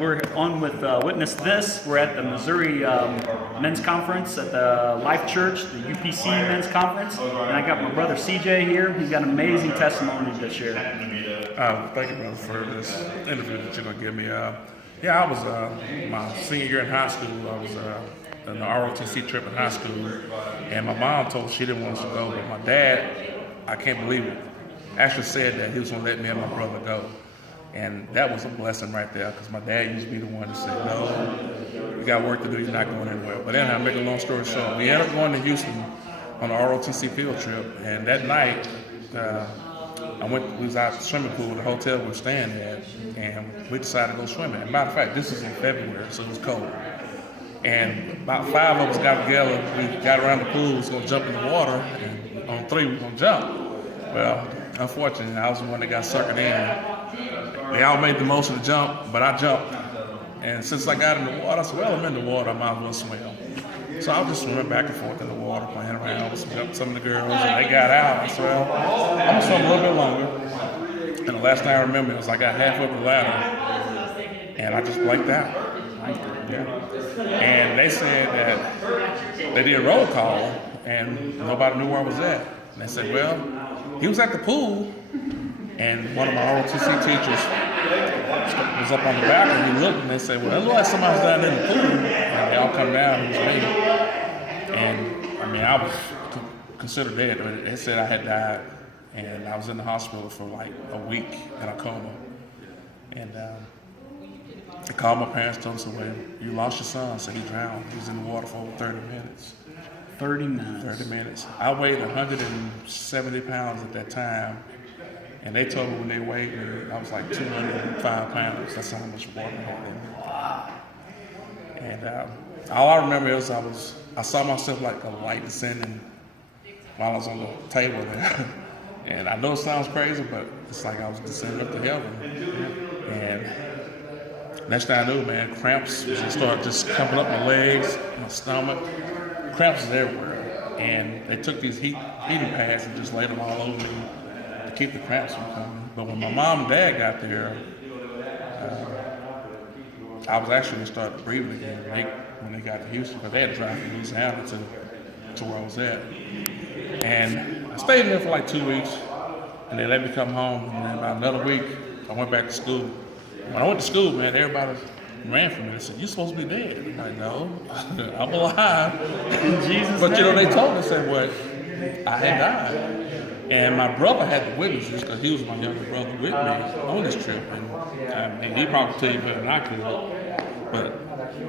we're on with Witness This. We're at the Missouri Men's Conference at the Life Church, the UPC Men's Conference. And I got my brother CJ here. He's got an amazing testimony to share. Thank you, brother, for this interview that you're going to give me. I was my senior year in high school. I was in the ROTC trip in high school, and my mom told us she didn't want us to go, but my dad, I can't believe it, actually said that he was going to let me and my brother go. And that was a blessing right there, because my dad used to be the one to say, no, you got work to do, you're not going anywhere. But then, I'll make a long story short, we ended up going to Houston on a ROTC field trip, and that night, we was out at the swimming pool at the hotel we were staying at, and we decided to go swimming. And matter of fact, this was in February, so it was cold. And about 5 of us got together, we got around the pool, we was going to jump in the water, and on 3 we were going to jump. Well, unfortunately, I was the one that got suckered in. They all made the most of the jump, but I jumped. And since I got in the water, I said, well, I'm in the water, I might as well swim. So I was just swimming back and forth in the water, playing around with some of the girls, and they got out. I said, well, I'm going to swim a little bit longer. And the last thing I remember was I got halfway up the ladder, and I just blanked out. Yeah. And they said that they did a roll call, and nobody knew where I was at. And they said, well, he was at the pool, and one of my ROTC teachers was up on the balcony, and he looked, and they said, well, it looked like somebody was down in the pool. And they all come down, and it was me. And, I mean, I was considered dead. They said I had died, and I was in the hospital for like a week in a coma. And I called my parents, told them, well, you lost your son. I said, he drowned. He was in the water for over 30 minutes. 30 minutes. 30 minutes. I weighed 170 pounds at that time. And they told me when they weighed me, I was like 205 pounds. That's how much water I had in me. Wow. And all I remember is I saw myself like a light descending while I was on the table there. And I know it sounds crazy, but it's like I was descending up to heaven. And next thing I knew, man, cramps started just coming up my legs, my stomach. Cramps was everywhere. And they took these heating pads and just laid them all over me to keep the cramps from coming. But when my mom and dad got there, I was actually going to start breathing again when they got to Houston, because they had to drive from Louisiana to where I was at. And I stayed there for like 2 weeks, and they let me come home. And then about another week, I went back to school. When I went to school, man, everybody ran from me. They said, you're supposed to be dead. I'm like, no, I'm alive. In Jesus' But you know, name. they told me, said, well, I had died. And my brother had the witnesses, because he was my younger brother with me on this trip. And he probably tell you better than I could. But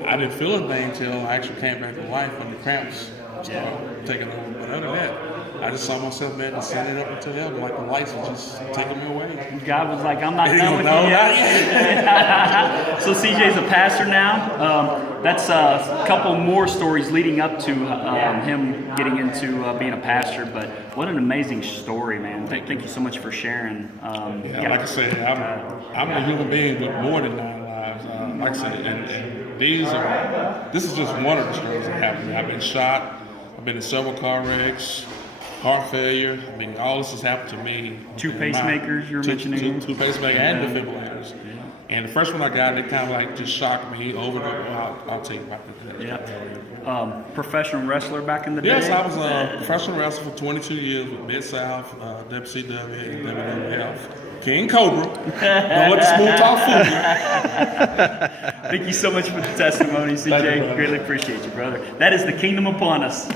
I didn't feel anything until I actually came back to life when the cramps started taking over. But other than that, I just saw myself, man, descending up into heaven like the lights were just taking me away. God was like, I'm not done with you yet. So CJ's a pastor now. That's a couple more stories leading up to him getting into being a pastor. But what an amazing story, man. Thank you so much for sharing. Like I said, I'm a human being with more than 9 lives. Like I said, and this is just one of the stories that happened. I've been shot. I've been in several car wrecks, heart failure. I mean, all this has happened to me. 2 pacemakers you're mentioning? Two pacemakers and defibrillators. And the first one I got, it kind of like just shocked me over the. I'll tell you about that. Yeah. Professional wrestler back in the day? Yes, I was a professional wrestler for 22 years with Mid-South, WCW, and WWF. King Cobra. Don't let the smooth talk fool you. Thank you so much for the testimony, CJ. Greatly appreciate you, brother. That is the kingdom upon us.